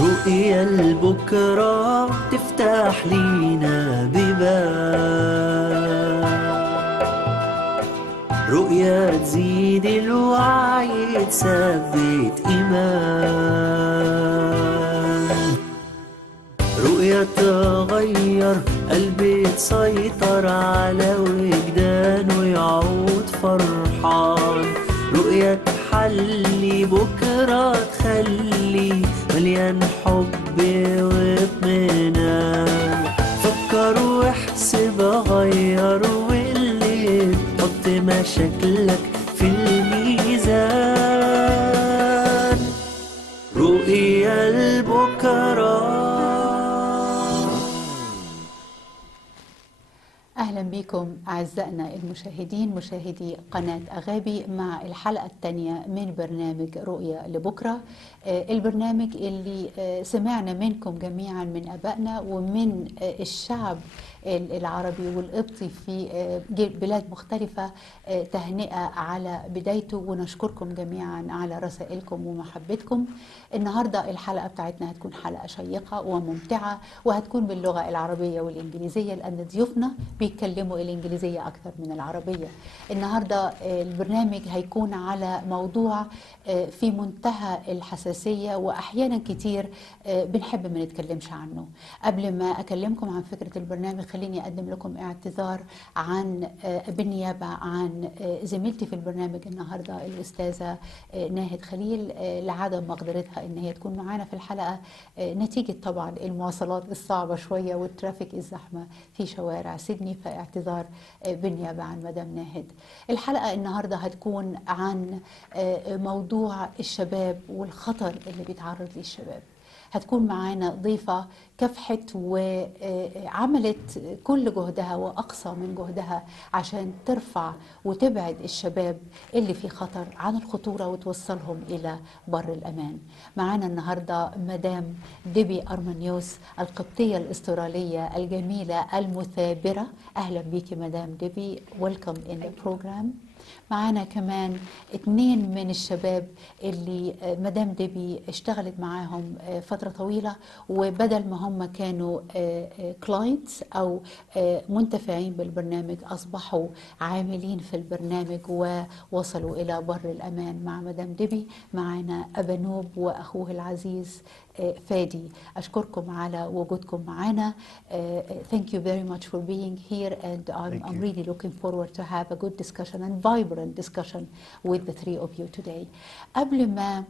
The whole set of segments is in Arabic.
رؤيا لبكرة تفتح لينا بيبان، رؤيا تزيد الوعي تثبت إيمان، رؤيا تغير قلبي تسيطر على وجدانه يعود فرحان، رؤيا تحلي بكرة تخلي مليان حب واطمئنان، فكر واحسب غير واللي حط مشاكلك في الميزان، رؤيا لبكرة. أهلا بكم أعزائنا المشاهدين مشاهدي قناة أغابي مع الحلقة الثانية من برنامج رؤيا لبكرة، البرنامج اللي سمعنا منكم جميعا من أبائنا ومن الشعب العربي والقبطي في بلاد مختلفة تهنئة على بدايته، ونشكركم جميعا على رسائلكم ومحبتكم. النهاردة الحلقة بتاعتنا هتكون حلقة شيقة وممتعة، وهتكون باللغة العربية والإنجليزية لأن ضيوفنا بيتكلموا الإنجليزية أكثر من العربية. النهاردة البرنامج هيكون على موضوع في منتهى الحساسية وأحيانا كتير بنحب ما نتكلمش عنه. قبل ما أكلمكم عن فكرة البرنامج خليني أقدم لكم اعتذار بالنيابة عن زميلتي في البرنامج النهاردة الأستاذة ناهد خليل لعدم مقدرتها إن هي تكون معانا في الحلقة نتيجة طبعا المواصلات الصعبة شوية والترافيك الزحمة في شوارع سيدني، فاعتذار بالنيابة عن مدام ناهد. الحلقة النهاردة هتكون عن موضوع الشباب والخطر اللي بيتعرض ليه الشباب. هتكون معانا ضيفة كافحت وعملت كل جهدها وأقصى من جهدها عشان ترفع وتبعد الشباب اللي في خطر عن الخطورة وتوصلهم إلى بر الأمان. معانا النهاردة مدام ديبي أرمانيوس القبطية الأسترالية الجميلة المثابرة. أهلا بيكي مدام ديبي، welcome in the program. معانا كمان 2 من الشباب اللي مدام ديبي اشتغلت معاهم فترة طويلة، وبدل ما هم كانوا كلاينتس أو منتفعين بالبرنامج أصبحوا عاملين في البرنامج ووصلوا إلى بر الأمان مع مدام ديبي. معانا أبانوب وأخوه العزيز فادي. أشكركم على وجودكم معنا. Thank you very much for being here, and I'm really looking forward to have a good discussion and vibrant discussion with the 3 of you today. قبل ما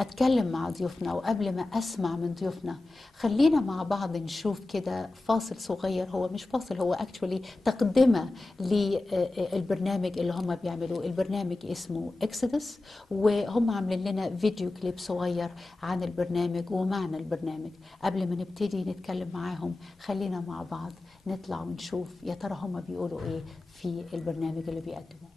أتكلم مع ضيوفنا وقبل ما أسمع من ضيوفنا خلينا مع بعض نشوف كده فاصل صغير، هو مش فاصل، هو actually تقدمة للبرنامج اللي هم بيعملوه. البرنامج اسمه Exodus، وهم عاملين لنا فيديو كليب صغير عن البرنامج ومعنى البرنامج. قبل ما نبتدي نتكلم معاهم خلينا مع بعض نطلع ونشوف يا ترى هم بيقولوا إيه في البرنامج اللي بيقدموه.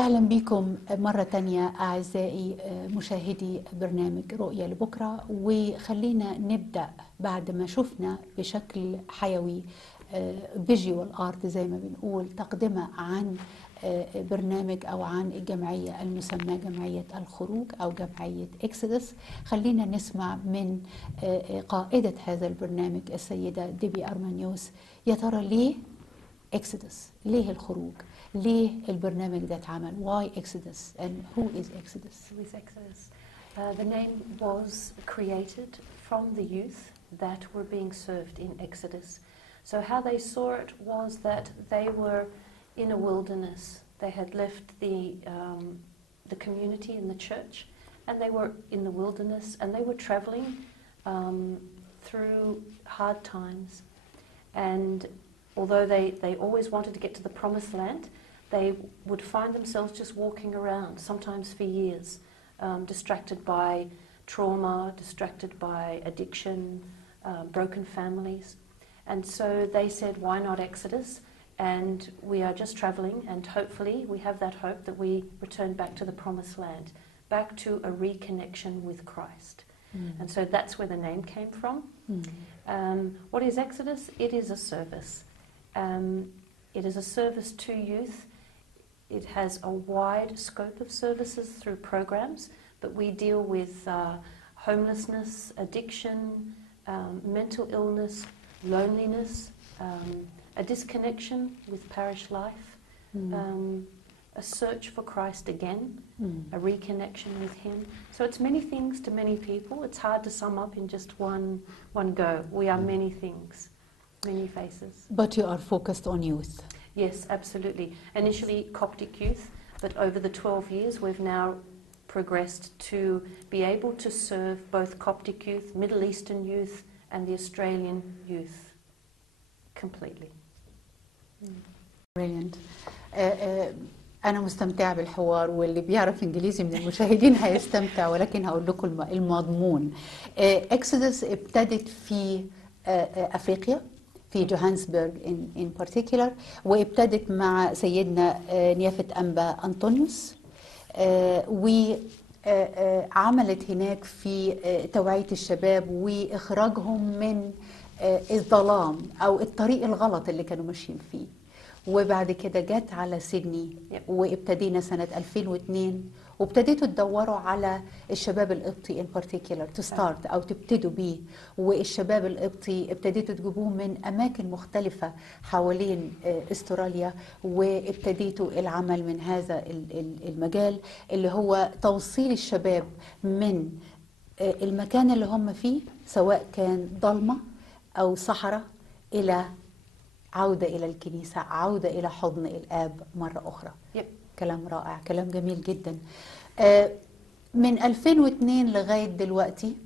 أهلا بكم مرة تانية أعزائي مشاهدي برنامج رؤية لبكرة. وخلينا نبدأ بعد ما شفنا بشكل حيوي فيجوال آرت زي ما بنقول تقدمة عن برنامج أو عن الجمعية المسماة جمعية الخروج أو جمعية إكسودس. خلينا نسمع من قائدة هذا البرنامج السيدة ديبي أرمانيوس. يا ترى ليه إكسودس؟ ليه الخروج؟ ليه البرنامج ده اتعمل؟ Why Exodus and who is Exodus? Who is Exodus? The name was created from the youth that were being served in Exodus. So how they saw it was that they were in a wilderness. They had left the community in the church, and they were in the wilderness, and they were traveling through hard times. And although they always wanted to get to the promised land, they would find themselves just walking around, sometimes for years, distracted by trauma, distracted by addiction, broken families. And so they said, why not Exodus? And we are just traveling, and hopefully we have that hope that we return back to the promised land, back to a reconnection with Christ. And so that's where the name came from. What is Exodus? It is a service. It is a service to youth. It has a wide scope of services through programs, but we deal with homelessness, addiction, mental illness, loneliness, a disconnection with parish life, a search for Christ again, a reconnection with Him. So it's many things to many people. It's hard to sum up in just one go. We are many things, many faces. But you are focused on youth. Yes, absolutely. Initially Coptic youth, but over the 12 years we've now progressed to be able to serve both Coptic youth, Middle Eastern youth, and the Australian youth completely. Brilliant. أنا مستمتعة بالحوار، واللي بيعرف إنجليزي من المشاهدين هيستمتع، ولكن هقول لكم المضمون. إكسودس ابتدت في أفريقيا، في جوهانسبرغ in particular، وابتدت مع سيدنا نيافة أنبا أنطونيوس، وعملت هناك في توعية الشباب وإخراجهم من الظلام أو الطريق الغلط اللي كانوا ماشيين فيه. وبعد كده جت على سيدني وابتدينا سنة 2002، وابتديتوا تدوروا على الشباب القبطي in particular to start أو تبتدوا بيه. والشباب القبطي ابتديتوا تجيبوه من أماكن مختلفة حوالين استراليا، وابتديتوا العمل من هذا المجال اللي هو توصيل الشباب من المكان اللي هم فيه، سواء كان ضلمة أو صحراء، إلى عودة إلى الكنيسة، عودة إلى حضن الآب مرة أخرى. كلام رائع، كلام جميل جدا. من 2002 لغاية دلوقتي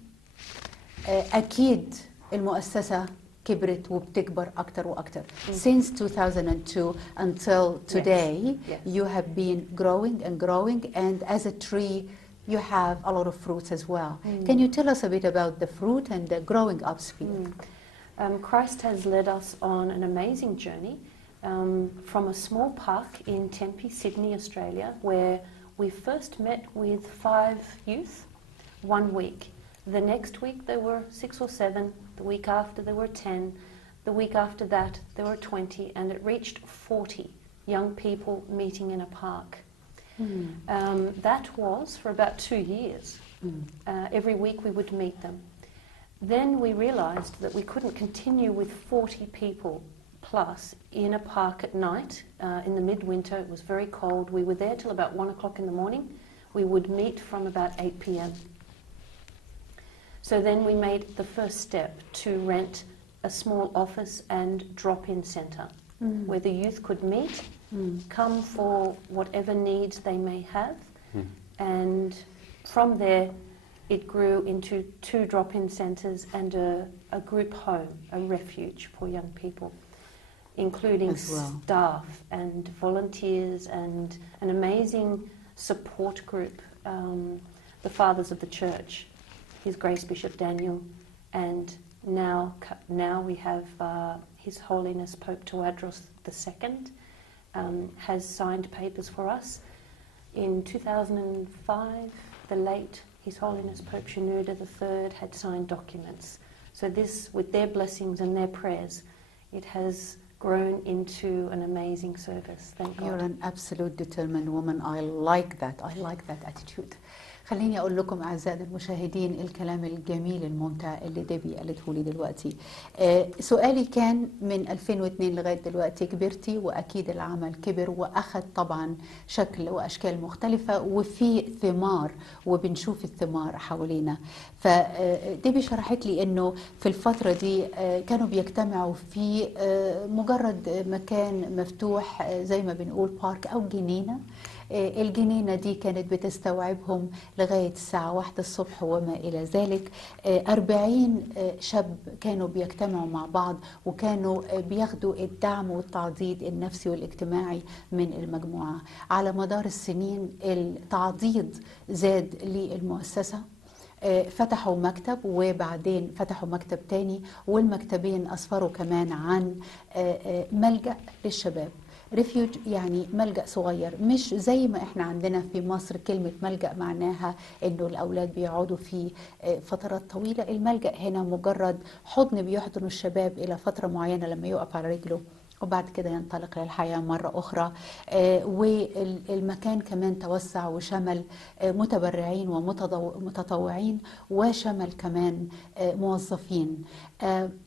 أكيد المؤسسة كبرت وبتكبر أكتر وأكتر. Since 2002 until today, you have been growing and growing, and as a tree you have a lot of fruits as well. Can you tell us a bit about the fruit and the growing up speed? Christ has led us on an amazing journey from a small park in Tempe, Sydney, Australia, where we first met with 5 youth 1 week. The next week there were 6 or 7, the week after there were 10, the week after that there were 20, and it reached 40 young people meeting in a park. That was for about 2 years. Every week we would meet them. Then we realized that we couldn't continue with 40 people plus in a park at night. In the midwinter, it was very cold. We were there till about 1 o'clock in the morning. We would meet from about 8 p.m. So then we made the first step to rent a small office and drop-in centre where the youth could meet, come for whatever needs they may have, and from there it grew into 2 drop-in centres and a group home, a refuge for young people, including staff and volunteers and an amazing support group, the fathers of the church, His Grace Bishop Daniel, and now we have His Holiness Pope Tawadros II has signed papers for us. In 2005, the late His Holiness Pope Shenouda III had signed documents. So this, with their blessings and their prayers, it has grown into an amazing service. Thank God. You're an absolute determined woman. I like that. I like that attitude. خليني أقول لكم أعزائي المشاهدين الكلام الجميل الممتع اللي ديبي قالته لي دلوقتي. سؤالي كان من 2002 لغاية دلوقتي كبرتي، وأكيد العمل كبر وأخذ طبعا شكل وأشكال مختلفة وفي ثمار وبنشوف الثمار حوالينا. فديبي شرحت لي إنه في الفترة دي كانوا بيجتمعوا في مجرد مكان مفتوح زي ما بنقول بارك أو جنينة. الجنينة دي كانت بتستوعبهم لغاية الساعة 1 الصبح وما إلى ذلك. 40 شاب كانوا بيجتمعوا مع بعض وكانوا بياخدوا الدعم والتعضيد النفسي والاجتماعي من المجموعة. على مدار السنين التعضيد زاد للمؤسسة. فتحوا مكتب وبعدين فتحوا مكتب تاني، والمكتبين أسفروا كمان عن ملجأ للشباب. ريفيوج يعني ملجأ صغير، مش زي ما احنا عندنا في مصر كلمة ملجأ معناها انه الاولاد بيقعدوا فيه فترات طويلة. الملجأ هنا مجرد حضن بيحضن الشباب الى فترة معينة لما يقف على رجله وبعد كده ينطلق للحياة مرة أخرى. والمكان كمان توسع وشمل متبرعين ومتطوعين وشمل كمان موظفين.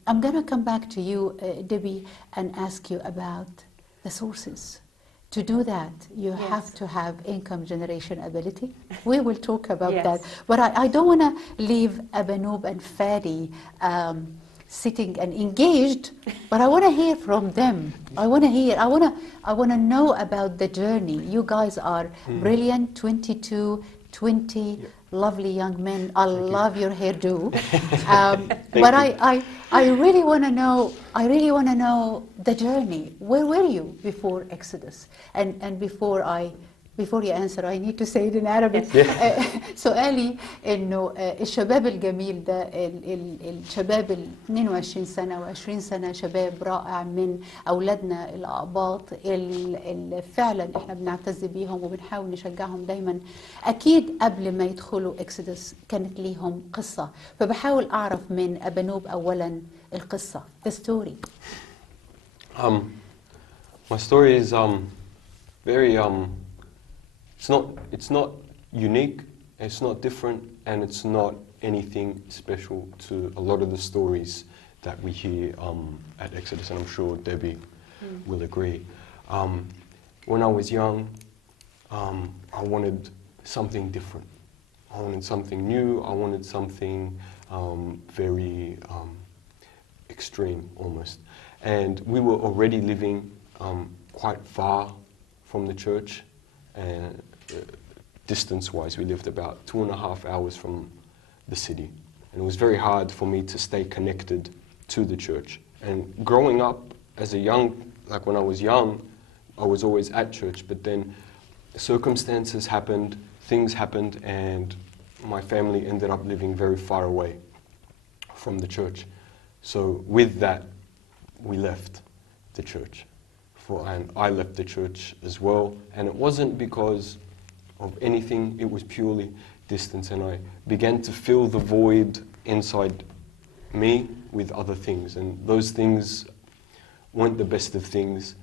I'm gonna come back to you, Debbie, and ask you about the sources. To do that, you Yes. have to have income generation ability. We will talk about Yes. that. But I don't want to leave Abanoob and Fadi sitting and engaged, but I want to hear from them. I want to know about the journey. You guys are brilliant, 22, 20, lovely young men. I love your hairdo. But I really want to know. I really want to know the journey. Where were you before Exodus? And before you answer, I need to say it in Arabic. سؤالي إنه الشباب الجميل ده الشباب 22 سنة و20 سنة شباب رائع من أولادنا الأقباط اللي فعلا إحنا بنعتز بيهم وبنحاول نشجعهم دايما. أكيد قبل ما يدخلوا إكسودس كانت ليهم قصة، فبحاول أعرف من أبانوب أولا القصة. The story. My story is very It's not unique, it's not different, and it's not anything special to a lot of the stories that we hear at Exodus, and I'm sure Debbie will agree. When I was young, I wanted something different. I wanted something new, I wanted something very extreme almost. And we were already living quite far from the church. And distance-wise, we lived about 2.5 hours from the city. And it was very hard for me to stay connected to the church. And growing up as a young, like when I was young, I was always at church, but then circumstances happened, things happened, and my family ended up living very far away from the church. So with that, we left the church. And I left the church as well, and it wasn't because of anything, it was purely distance, and I began to fill the void inside me with other things, and those things weren't the best of things.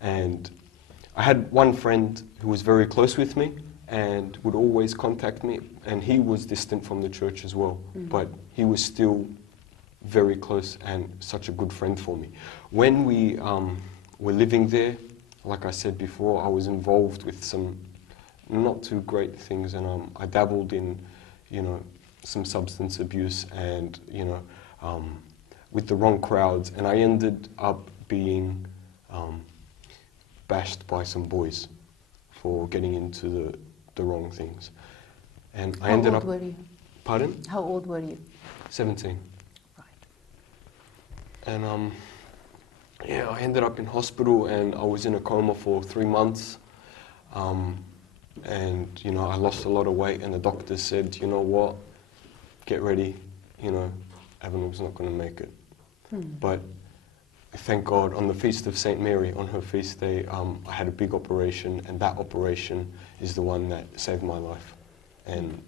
And I had one friend who was very close with me and would always contact me, and he was distant from the church as well, but he was still very close and such a good friend for me. When we were living there, like I said before, I was involved with some not too great things, and I dabbled in, some substance abuse and, with the wrong crowds, and I ended up being bashed by some boys for getting into the wrong things. And I ended up... How old were you? Pardon? How old were you? 17. Right. And I ended up in hospital, and I was in a coma for 3 months. And, I lost a lot of weight, and the doctor said, you know what, get ready, Avanoob's not going to make it. But thank God, on the Feast of St. Mary, on her feast day, I had a big operation, and that operation is the one that saved my life. And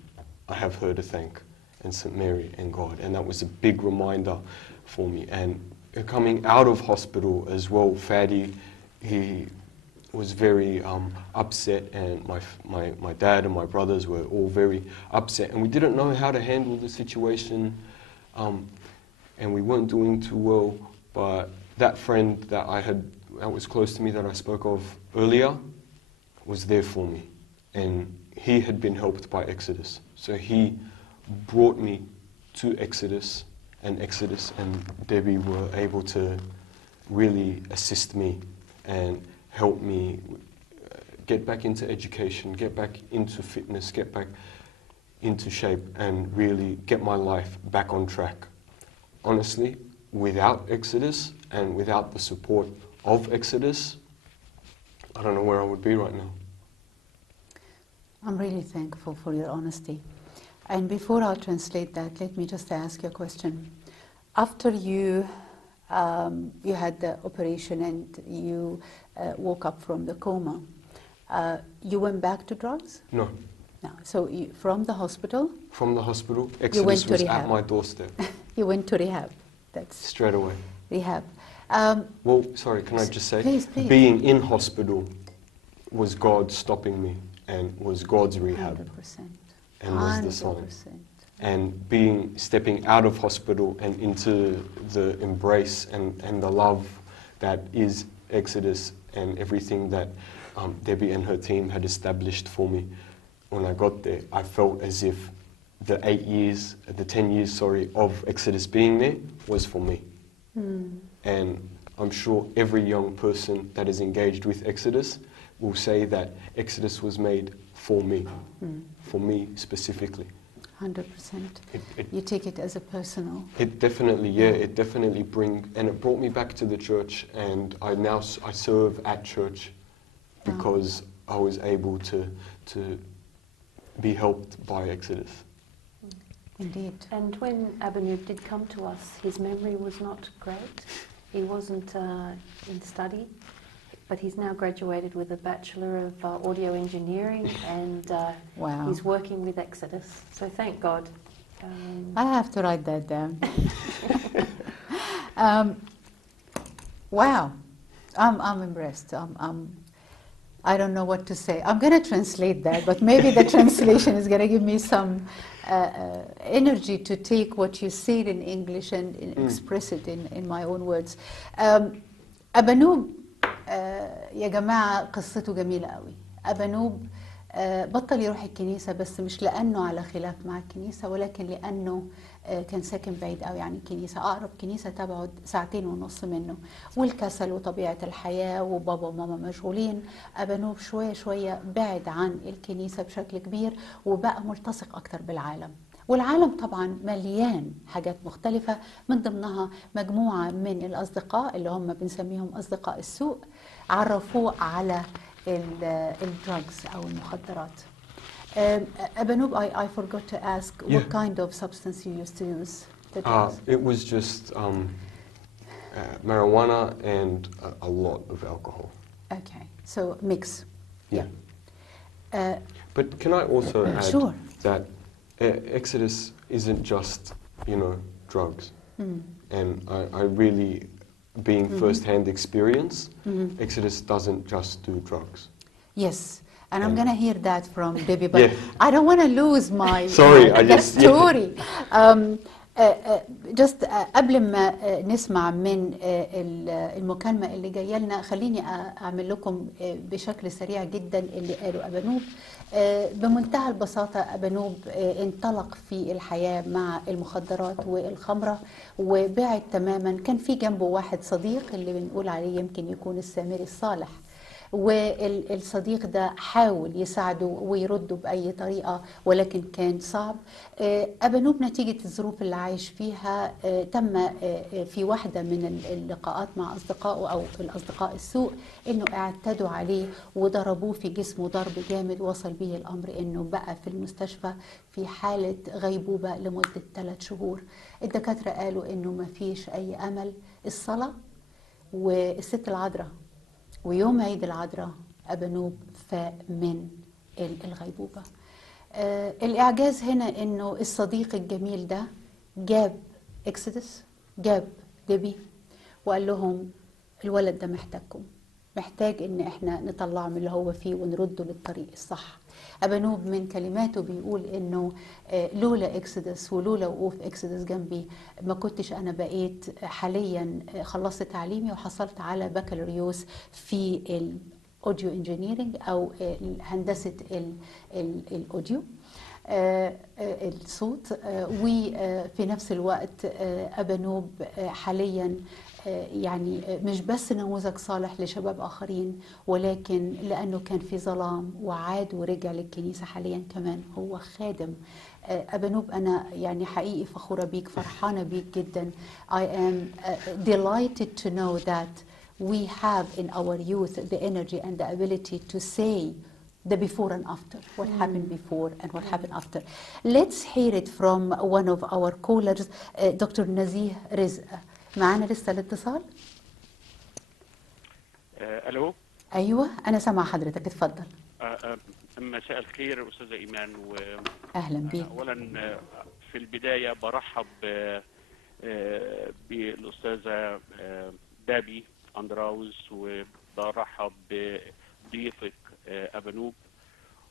I have her to thank, and St. Mary and God. And that was a big reminder for me. And coming out of hospital as well, Fadi, he was very upset, and my dad and my brothers were all very upset, and we didn't know how to handle the situation, and we weren't doing too well. But that friend that was close to me, that I spoke of earlier, was there for me, and he had been helped by Exodus. So he brought me to Exodus, and Debbie were able to really assist me and help me get back into education, get back into fitness, get back into shape, and really get my life back on track. Honestly, without Exodus and without the support of Exodus, I don't know where I would be right now. I'm really thankful for your honesty. And before I translate that, let me just ask you a question. After you had the operation and you woke up from the coma, you went back to drugs? No. No. So from the hospital? From the hospital, Exodus was at my doorstep. You went to rehab? That's straight away. Rehab. Well, sorry, can I just say? Please. Being in hospital was God stopping me, and was God's rehab. 100%. And was the sign. And stepping out of hospital and into the embrace and the love that is Exodus and everything that Debbie and her team had established for me. When I got there, I felt as if the 10 years, of Exodus being there was for me. And I'm sure every young person that is engaged with Exodus will say that Exodus was made for me specifically. 100%. You take it as a personal. It definitely, it definitely brought me back to the church, and I serve at church because I was able to be helped by Exodus. Indeed. And when Abanub did come to us, his memory was not great. He wasn't in study, but he's now graduated with a Bachelor of Audio Engineering, and wow. He's working with Exodus. So thank God. I have to write that down. Wow, I'm impressed. I don't know what to say. I'm going to translate that, but maybe the translation is going to give me some energy to take what you said in English and express it in my own words. أبانوب يا جماعة قصته جميلة قوي. أبانوب بطل يروح الكنيسة، بس مش لأنه على خلاف مع الكنيسة، ولكن لأنه كان ساكن بعيد قوي عن الكنيسة. أقرب كنيسة تبعد 2.5 ساعة منه، والكسل وطبيعة الحياة وبابا وماما مشغولين. أبانوب شوية شوية بعد عن الكنيسة بشكل كبير، وبقى ملتصق أكتر بالعالم. والعالم طبعا مليان حاجات مختلفة، من ضمنها مجموعة من الأصدقاء اللي هم بنسميهم أصدقاء السوء، عرفوه على الدراجز أو المخدرات. Abanub, I forgot to ask, what kind of substance you used to use? It was just marijuana and a lot of alcohol. Okay, so mix. Yeah. But can I also add that Exodus isn't just, drugs. And I really, being first-hand experience, Exodus doesn't just do drugs. Yes. And I'm going to hear that from Debbie, but I don't want to lose my story. just قبل ما نسمع من المكالمة اللي جاية لنا، خليني أعمل لكم بشكل سريع جدا اللي قاله أبانوب. بمنتهى البساطة أبانوب انطلق في الحياة مع المخدرات والخمرة وبعد تماما. كان في جنبه واحد صديق اللي بنقول عليه يمكن يكون السامري الصالح، والصديق ده حاول يساعده ويرده بأي طريقة، ولكن كان صعب. أبانوب نتيجة الظروف اللي عايش فيها تم في واحدة من اللقاءات مع أصدقائه أو الأصدقاء السوء إنه اعتدوا عليه وضربوه في جسمه ضرب جامد، وصل به الأمر إنه بقى في المستشفى في حالة غيبوبة لمدة 3 شهور. الدكاترة قالوا إنه ما فيش أي أمل. الصلاة والست العذراء، ويوم عيد العذراء أبانوب فاق من الغيبوبة. الإعجاز هنا إنه الصديق الجميل ده جاب إكسدس، جاب ديبي، وقال لهم الولد ده محتاجكم، محتاج إن إحنا نطلعه من اللي هو فيه ونرده للطريق الصح. أبانوب من كلماته بيقول إنه لولا إكسدس ولولا وقوف إكسدس جنبي ما كنتش أنا بقيت حاليا خلصت تعليمي وحصلت على بكالوريوس في الاوديو انجينيرنج او هندسه الاوديو، الصوت. وفي نفس الوقت أبانوب حاليا يعني مش بس نموذج صالح لشباب آخرين، ولكن لأنه كان في ظلام وعاد ورجع للكنيسة حاليا كمان هو خادم. أبانوب أنا يعني حقيقي فخورة بيك، فرحانة بيك جدا. I am delighted to know that we have in our youth the energy and the ability to say the before and after, what happened before and what happened after. Let's hear it from one of our callers, Dr. نزيه رزق. معانا لسه الاتصال؟ الو. ايوه انا سامعه حضرتك، اتفضل. مساء الخير استاذه ايمان. اهلا بيك. اولا في البدايه برحب بالاستاذه دابي اندراوس، وبرحب بضيفك أبانوب،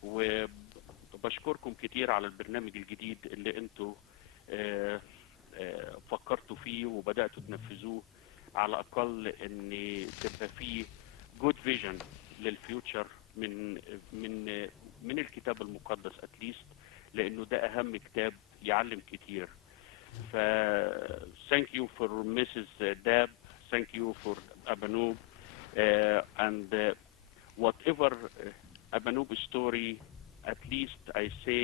وبشكركم كتير على البرنامج الجديد اللي انتوا فكرتوا فيه وبدأتوا تنفذوه، على الأقل ان تبقى فيه جود فيجن للفيوتشر من الكتاب المقدس اتليست، لأنه ده أهم كتاب يعلم كتير. ف thank you for Mrs. Dab, thank you for Abanoob, and whatever Abanoob story, at least I say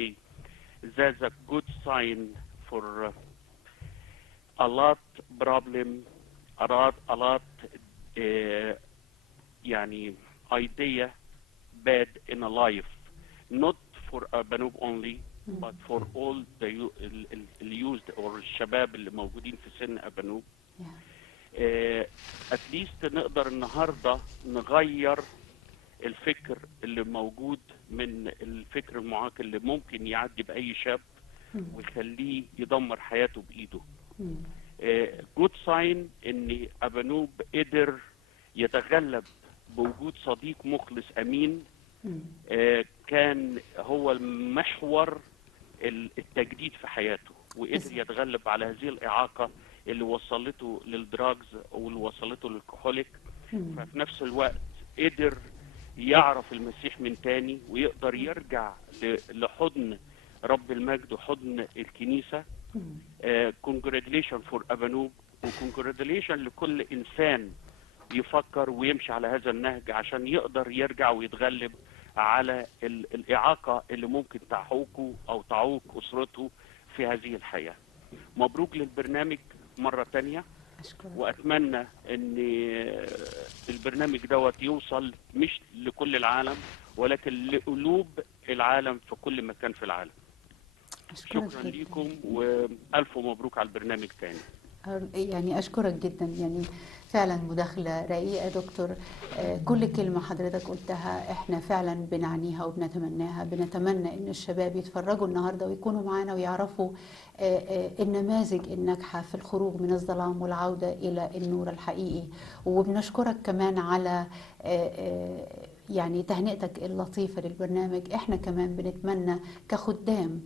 that's a good sign for a lot problem, a lot يعني idea bad in a life, not for Abanoob only, but for all the youth or الشباب اللي موجودين في سن أبانوب. at least نقدر النهارده نغير الفكر اللي موجود من الفكر المعاق اللي ممكن يعدي بأي شاب ويخليه يدمر حياته بإيده. جود ساين ان أبانوب قدر يتغلب بوجود صديق مخلص أمين، كان هو المحور التجديد في حياته، وقدر يتغلب على هذه الإعاقة اللي وصلته للدراجز واللي وصلته للكحوليك. ففي نفس الوقت قدر يعرف المسيح من تاني ويقدر يرجع لحضن رب المجد وحضن الكنيسة. congratulation for أبانوب، وcongratulation لكل إنسان يفكر ويمشي على هذا النهج عشان يقدر يرجع ويتغلب على الإعاقة اللي ممكن تعوقه أو تعوق أسرته في هذه الحياة. مبروك للبرنامج مرة تانية، وأتمنى أن البرنامج دوت يوصل مش لكل العالم ولكن لقلوب العالم في كل مكان في العالم. شكرا لكم وألف مبروك على البرنامج تاني. يعني أشكرك جدا، يعني فعلا مداخلة رقيقة دكتور. كل كلمة حضرتك قلتها احنا فعلا بنعنيها وبنتمناها. بنتمنى ان الشباب يتفرجوا النهاردة ويكونوا معانا ويعرفوا النماذج الناجحة في الخروج من الظلام والعودة إلى النور الحقيقي. وبنشكرك كمان على يعني تهنئتك اللطيفة للبرنامج. احنا كمان بنتمنى كخدام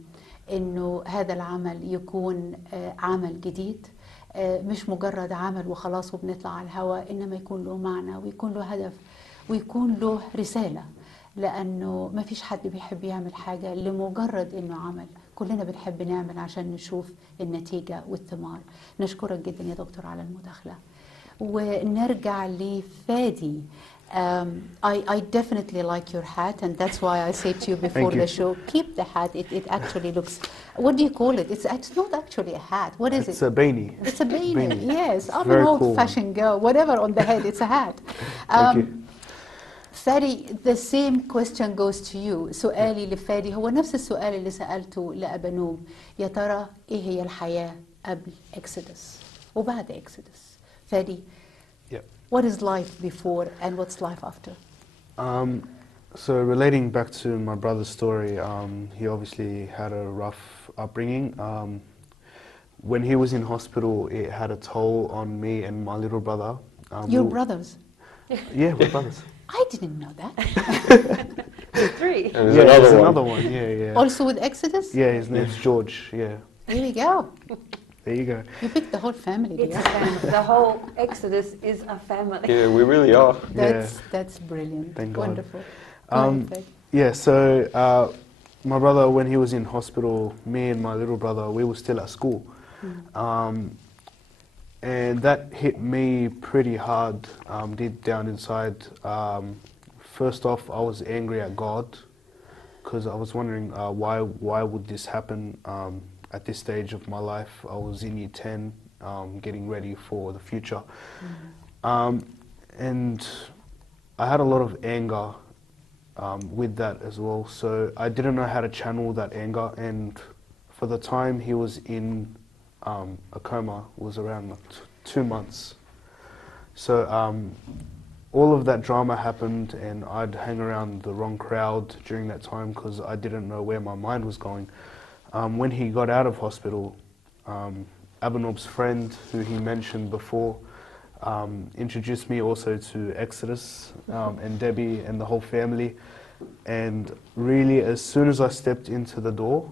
انه هذا العمل يكون عمل جديد، مش مجرد عمل وخلاص وبنطلع على الهواء، إنما يكون له معنى ويكون له هدف ويكون له رسالة. لأنه ما فيش حد بيحب يعمل حاجة لمجرد إنه عمل، كلنا بنحب نعمل عشان نشوف النتيجة والثمار. نشكرك جدا يا دكتور على المداخلة. ونرجع لفادي. I definitely like your hat, and that's why I say to you before the show, keep the hat. It actually looks, what do you call it? It's not actually a hat. What is it? It's a beanie. It's a beanie. Yes, It's I'm an very old-fashioned girl. Whatever on the head, it's a hat. Thank you. فادي, the same question goes to you. سؤالي لفادي هو نفس السؤال اللي سألته لأبانوب. يا ترى إيه هي الحياة قبل إكسودس وبعد إكسودس؟ فادي. Yeah. What is life before and what's life after? So relating back to my brother's story, he obviously had a rough upbringing. When he was in hospital, it had a toll on me and my little brother. Your we- brothers? Yeah, we're brothers. I didn't know that. Three. And there's Yeah, there's another another one. one. Yeah, yeah. Also with Exodus? Yeah, his name's George. Yeah, Here we go. there you go. You picked the whole family, It's dear. a family. The whole Exodus is a family. Yeah, we really are. That's brilliant. Thank God. Wonderful. Um, Perfect. Yeah, so my brother, when he was in hospital, me and my little brother, we were still at school. And that hit me pretty hard, deep down inside. First off, I was angry at God because I was wondering why would this happen at this stage of my life. I was in year 10, getting ready for the future. And I had a lot of anger with that as well. So I didn't know how to channel that anger. And for the time he was in a coma, was around like 2 months. So all of that drama happened, and I'd hang around the wrong crowd during that time because I didn't know where my mind was going. When he got out of hospital, Abanob's friend, who he mentioned before, introduced me also to Exodus and Debbie and the whole family. And really, as soon as I stepped into the door,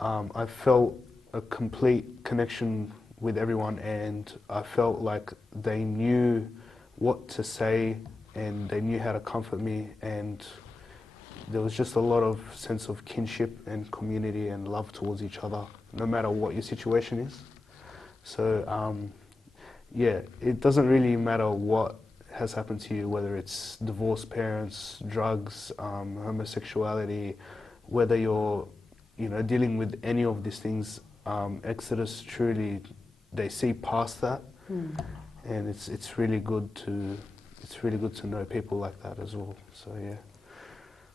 I felt a complete connection with everyone, and I felt like they knew what to say and they knew how to comfort me, and there was just a lot of sense of kinship and community and love towards each other, no matter what your situation is. So yeah, it doesn't really matter what has happened to you, whether it's divorced parents, drugs, homosexuality, whether you're dealing with any of these things. Exodus truly, they see past that, and it's really good to know people like that as well. So yeah.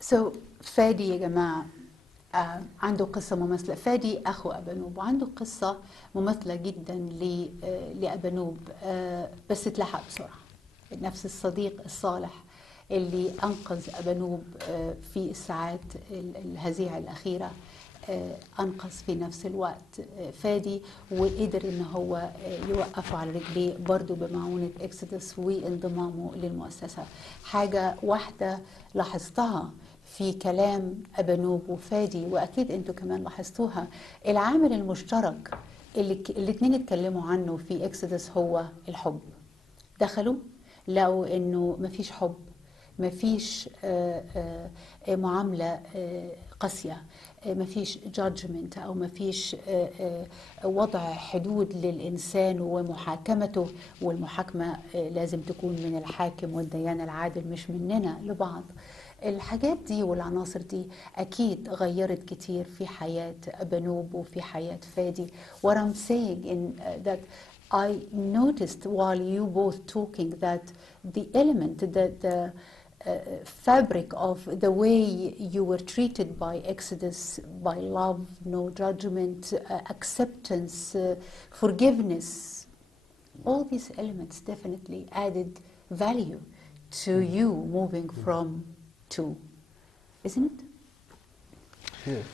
So فادي يا جماعة عنده قصة مماثلة. فادي أخو أبانوب وعنده قصة مماثلة جدا لأبانوب، بس اتلحق بسرعة. نفس الصديق الصالح اللي أنقذ أبانوب في الساعات الهزيعة الأخيرة أنقذ في نفس الوقت فادي، وقدر إن هو يوقفه على رجليه برضو بمعونة إكسيدس وانضمامه للمؤسسة. حاجة واحدة لاحظتها في كلام أبانوب وفادي، وأكيد أنتوا كمان لاحظتوها، العامل المشترك اللي الاتنين اتكلموا عنه في إكسيدس هو الحب. دخلوا لقوا إنه مفيش حب، مفيش معاملة قاسية، مفيش judgment أو مفيش وضع حدود للإنسان ومحاكمته، والمحاكمة لازم تكون من الحاكم والديان العادل مش مننا لبعض. الحاجات دي والعناصر دي أكيد غيرت كتير في حياة أبانوب وفي حياة فادي. What I'm saying in that I noticed while you both talking that the element, the fabric of the way you were treated by Exodus, by love, no judgment, acceptance, forgiveness, all these elements definitely added value to you moving from to, isn't it? Yeah.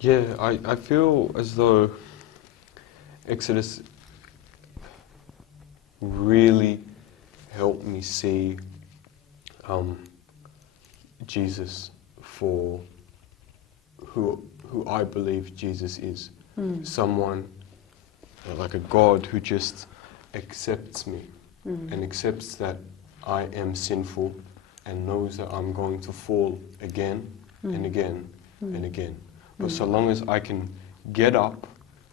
Yeah, I feel as though Exodus really helped me see Jesus for who I believe Jesus is. Someone like a God who just accepts me and accepts that I am sinful and knows that I'm going to fall again and again and again. But so long as I can get up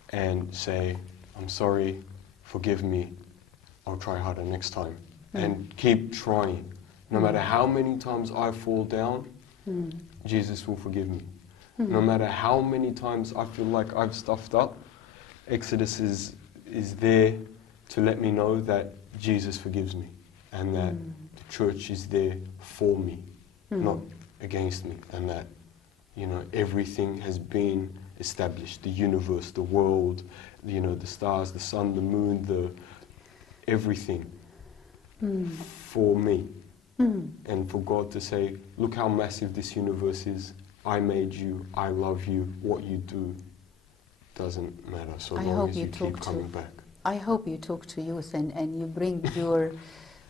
and say, I'm sorry, forgive me, I'll try harder next time. And keep trying. No matter how many times I fall down, Jesus will forgive me. No matter how many times I feel like I've stuffed up, Exodus is there to let me know that Jesus forgives me and that the church is there for me, not against me, and that everything has been established, the universe, the world, the stars, the sun, the moon, everything for me. And for God to say, look how massive this universe is. I made you, I love you, what you do doesn't matter so I long hope as you you keep talk to- coming back. I hope you talk to youth and you bring your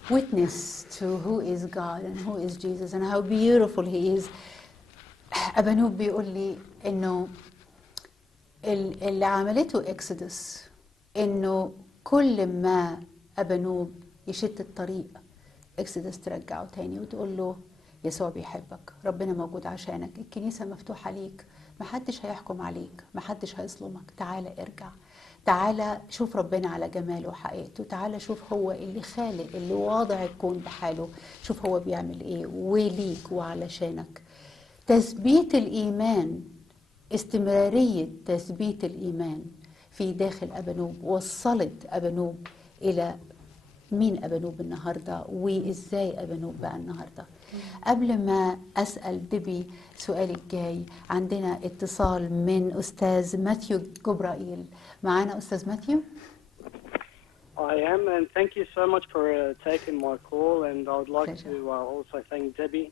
witness to who is God and who is Jesus and how beautiful he is. أبا نوب بيقول لي إنه اللي عملته إكسودس إنه كل ما أبا نوب يشد الطريق إكسودس ترجعه تاني وتقول له يسوع بيحبك، ربنا موجود عشانك، الكنيسة مفتوحة ليك، محدش هيحكم عليك، محدش هيظلمك، تعالى ارجع، تعالى شوف ربنا على جماله وحقيقته، تعالى شوف هو اللي خالق اللي واضع الكون بحاله، شوف هو بيعمل ايه وليك وعلشانك. تثبيت الإيمان، استمرارية تثبيت الإيمان في داخل أبا نوب وصلت أبا نوب إلى مين أبا نوب النهاردة وإزاي أبا نوب بقى النهاردة. قبل ما أسأل ديبي سؤالي الجاي، عندنا اتصال من أستاذ ماثيو جبرائيل. معانا أستاذ ماثيو؟ I am, and thank you so much for taking my call, and I would like Pleasure. to also thank Debbie,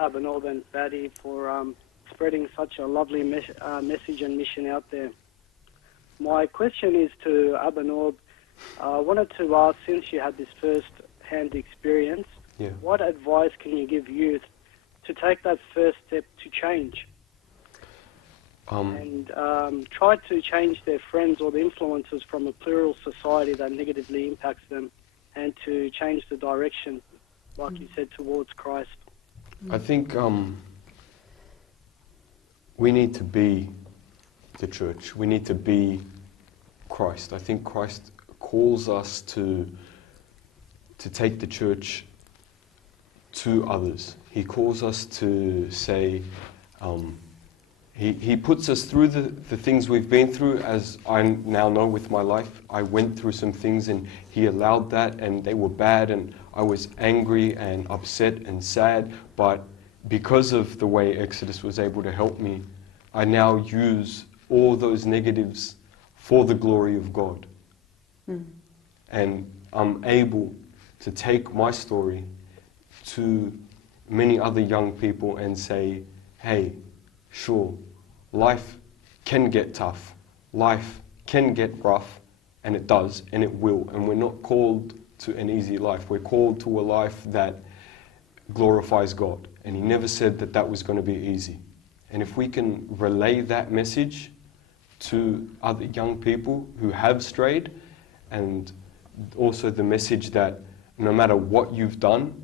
Abanob and Fatty for spreading such a lovely message and mission out there. My question is to Abanob. I wanted to ask, since you had this first-hand experience, what advice can you give youth to take that first step to change? And try to change their friends or the influences from a plural society that negatively impacts them, and to change the direction, like you said, towards Christ. I think we need to be the church. We need to be Christ. I think Christ calls us to take the church to others. He calls us to say, he puts us through the things we've been through. As I now know with my life, I went through some things and he allowed that, and they were bad, and I was angry and upset and sad, but because of the way Exodus was able to help me, I now use all those negatives for the glory of God. And I'm able to take my story to many other young people and say, hey, sure, life can get tough, life can get rough, and it does, and it will, and we're not called to an easy life. We're called to a life that glorifies God, and he never said that that was going to be easy. And if we can relay that message to other young people who have strayed, and also the message that no matter what you've done,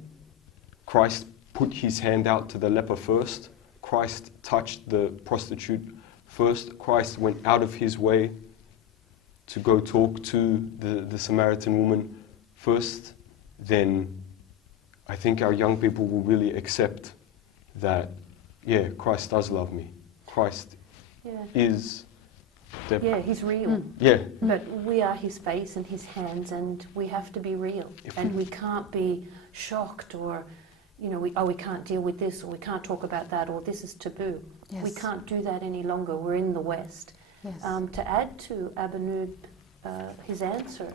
Christ put his hand out to the leper first, Christ touched the prostitute first, Christ went out of his way to go talk to the Samaritan woman first, then I think our young people will really accept that, yeah, Christ does love me. Christ is Yeah, he's real. Yeah. But we are his face and his hands, and we have to be real. And we can't be shocked or, we can't deal with this, or we can't talk about that, or this is taboo. Yes. We can't do that any longer. We're in the West. Yes. To add to Abanub, his answer,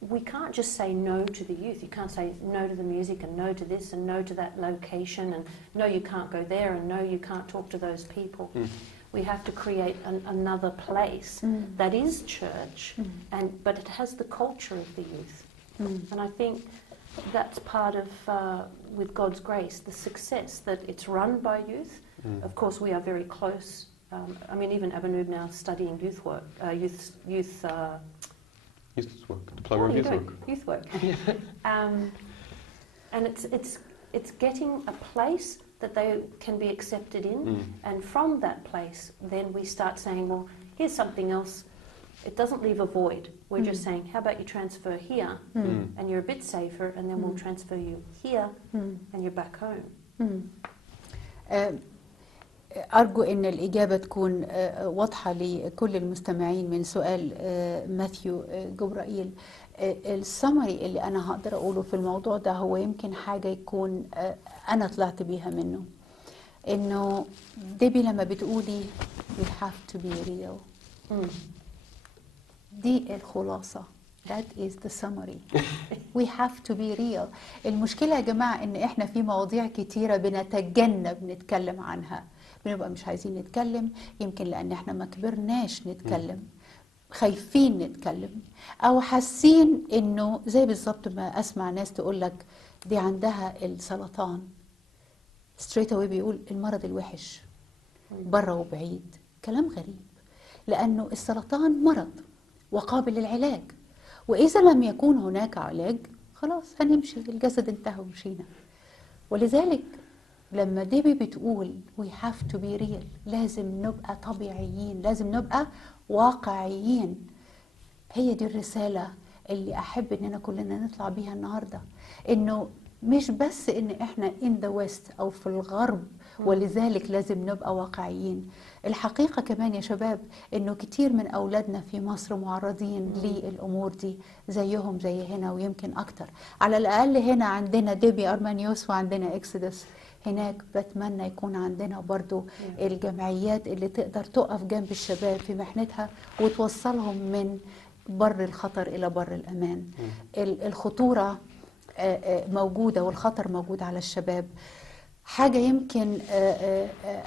we can't just say no to the youth. You can't say no to the music and no to this and no to that location and no, you can't go there and no, you can't talk to those people. We have to create another place that is church, but it has the culture of the youth. And I think that's part of, with God's grace, the success, that it's run by youth. Of course, we are very close. Even Abanub now studying youth work, youth work, diploma of youth work. Youth work. And it's getting a place that they can be accepted in, and from that place, then we start saying, well, here's something else. It doesn't leave a void. We're just saying, how about you transfer here, and you're a bit safer, and then we'll transfer you here, and you're back home. أرجو أن الإجابة تكون واضحة لكل المستمعين من سؤال ماثيو جبرائيل. السمري اللي أنا هقدر أقوله في الموضوع ده هو يمكن حاجة يكون أنا طلعت بيها منه، إنه ديبي لما بتقولي we have to be real، دي الخلاصة That is the summary. We have to be real. المشكلة يا جماعة إن إحنا في مواضيع كتيرة بنتجنب نتكلم عنها، بنبقى مش عايزين نتكلم، يمكن لأن إحنا ما كبرناش نتكلم، خايفين نتكلم، أو حاسين إنه زي بالظبط ما أسمع ناس تقول لك دي عندها السرطان، straight away بيقول المرض الوحش بره وبعيد. كلام غريب، لأنه السرطان مرض وقابل للعلاج، وإذا لم يكون هناك علاج خلاص هنمشي، الجسد انتهى ومشينا. ولذلك لما ديبي بتقول we have to be real، لازم نبقى طبيعيين، لازم نبقى واقعيين. هي دي الرسالة اللي أحب إننا كلنا نطلع بيها النهاردة، إنه مش بس إن إحنا in the west أو في الغرب ولذلك لازم نبقى واقعيين. الحقيقة كمان يا شباب إنه كتير من أولادنا في مصر معرضين للأمور دي زيهم زي هنا ويمكن أكتر. على الأقل هنا عندنا ديبي أرمانيوس وعندنا إكسودس، هناك بتمنى يكون عندنا برضو الجمعيات اللي تقدر تقف جنب الشباب في محنتها وتوصلهم من بر الخطر إلى بر الأمان. الخطورة موجودة والخطر موجود على الشباب. حاجة يمكن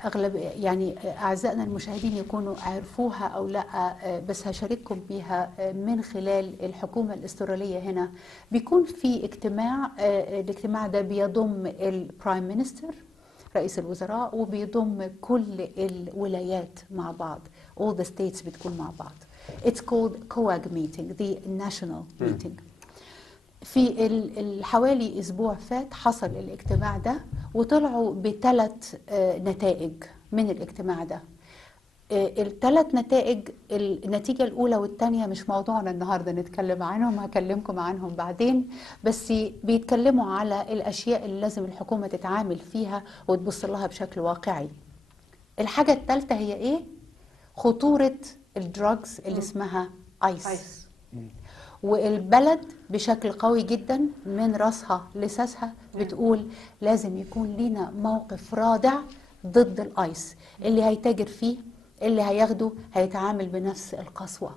أغلب يعني أعزائنا المشاهدين يكونوا عرفوها أو لا، بس هشارككم بيها من خلال الحكومة الأسترالية. هنا بيكون في اجتماع، الاجتماع ده بيضم البرايم مينستر رئيس الوزراء وبيضم كل الولايات مع بعض، all the states بتكون مع بعض. It's called COAG meeting, the national meeting. في الحوالي أسبوع فات حصل الاجتماع ده وطلعوا بثلاث نتائج من الاجتماع ده. الثلاث نتائج، النتيجة الأولى والثانية مش موضوعنا النهاردة نتكلم عنهم، هكلمكم عنهم بعدين، بس بيتكلموا على الأشياء اللي لازم الحكومة تتعامل فيها وتبص لها بشكل واقعي. الحاجة الثالثة هي إيه؟ خطورة الدراجز اللي اسمها آيس. والبلد بشكل قوي جدا من رأسها لساسها بتقول لازم يكون لنا موقف رادع ضد الآيس. اللي هيتاجر فيه، اللي هياخده هيتعامل بنفس القسوة.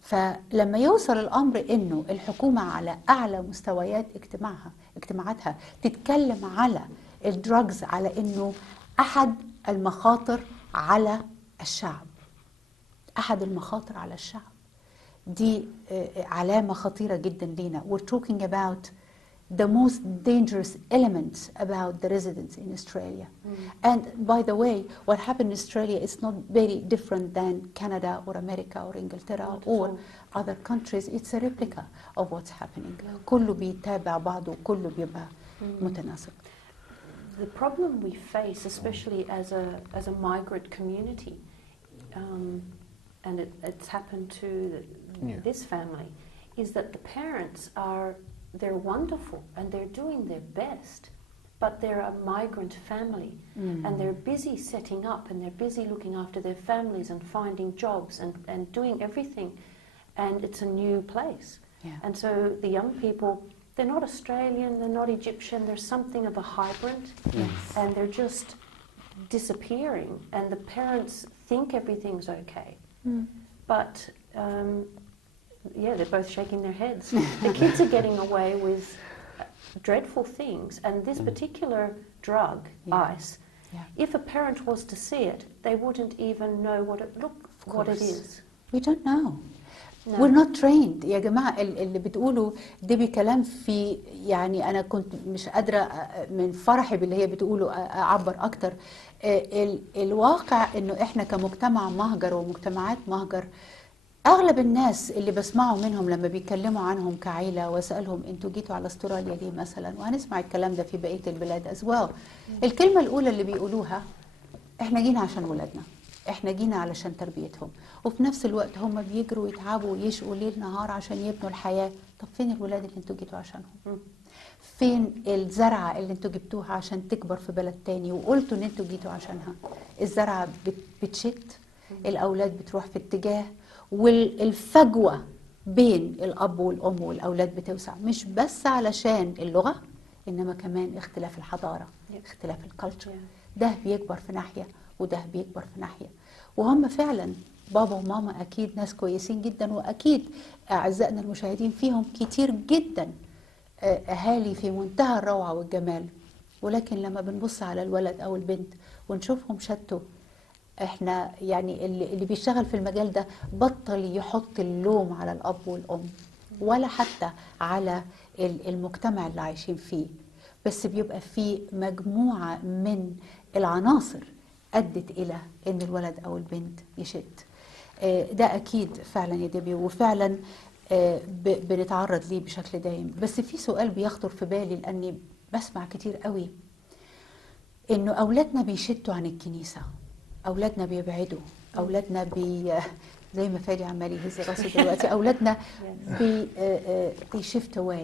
فلما يوصل الأمر إنه الحكومة على أعلى مستويات اجتماعاتها تتكلم على الدراجز على إنه أحد المخاطر على الشعب، أحد المخاطر على الشعب، دي علامة خطيرة جدا لينا. We're talking about the most dangerous elements about the residents in Australia. And by the way, what happened in Australia is not very different than Canada or America or Inglaterra or other countries. It's a replica of what's happening. كله بيتابع بعضه، كله بيبقى متناسق. The problem we face, especially as a migrant community, and it's happened to this family, is that the parents they're wonderful and they're doing their best, but they're a migrant family and they're busy setting up and they're busy looking after their families and finding jobs and doing everything, and it's a new place. And so the young people, they're not Australian, they're not Egyptian, they're something of a hybrid, and they're just disappearing, and the parents think everything's okay. But they're both shaking their heads. The kids are getting away with dreadful things, and this particular drug, ice, if a parent was to see it, they wouldn't even know what it is. We don't know. No. We're not trained. يا جماعة اللي بتقولوا ده بكلام في، يعني أنا كنت مش قادرة من فرحي باللي هي بتقوله أعبر أكتر. الواقع إنه إحنا كمجتمع مهجر ومجتمعات مهجر، أغلب الناس اللي بسمعوا منهم لما بيتكلموا عنهم كعيلة وأسألهم أنتوا جيتوا على استراليا ليه مثلا، وهنسمع الكلام ده في بقية البلاد as well. الكلمة الأولى اللي بيقولوها إحنا جينا عشان ولادنا، إحنا جينا علشان تربيتهم، وفي نفس الوقت هم بيجروا ويتعبوا ويشقوا ليل نهار عشان يبنوا الحياة. طب فين الولاد اللي أنتوا جيتوا عشانهم؟ فين الزرعة اللي أنتوا جبتوها عشان تكبر في بلد تاني وقلتوا إن أنتوا جيتوا عشانها؟ الزرعة بتشت، الأولاد بتروح في اتجاه، والفجوة بين الأب والأم والأولاد بتوسع، مش بس علشان اللغة إنما كمان اختلاف الحضارة، اختلاف الكالتشر. ده بيكبر في ناحية وده بيكبر في ناحية، وهم فعلا بابا وماما أكيد ناس كويسين جدا، وأكيد أعزائنا المشاهدين فيهم كتير جدا أهالي في منتهى الروعة والجمال. ولكن لما بنبص على الولد أو البنت ونشوفهم شتوا، احنا يعني اللي بيشتغل في المجال ده بطل يحط اللوم على الأب والأم ولا حتى على المجتمع اللي عايشين فيه، بس بيبقى فيه مجموعة من العناصر أدت إلى إن الولد أو البنت يشت. ده أكيد فعلا يا ديبي، وفعلا بنتعرض ليه بشكل دايم. بس في سؤال بيخطر في بالي لأني بسمع كتير قوي إنه أولادنا بيشتوا عن الكنيسة، أولادنا بيبعدوا، أولادنا زي ما فادي عمال يهز راسه دلوقتي، أولادنا they shift away.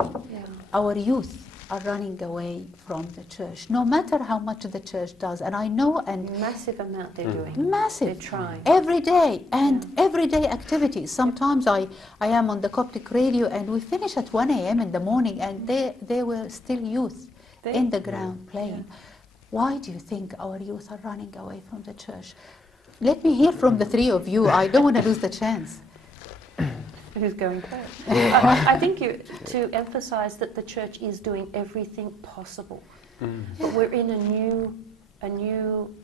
Our youth are running away from the church, no matter how much the church does. And I know, and Massive amount they're doing. massive, They're trying. every day, and everyday activities. Sometimes I am on the Coptic radio and we finish at 1 a.m. in the morning and they were still youth in the ground playing. Why do you think our youth are running away from the church? Let me hear from the three of you. I don't want to lose the chance. Who's going first? I think to emphasize that the church is doing everything possible. But we're in a new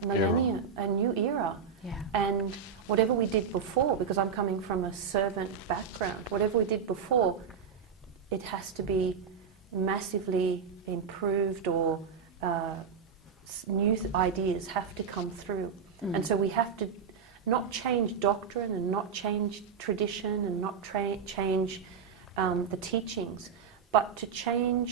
millennium, a new era. Yeah. And whatever we did before, because I'm coming from a servant background, whatever we did before, it has to be massively improved, or new ideas have to come through. And so we have to not change doctrine and not change tradition and not change the teachings, but to change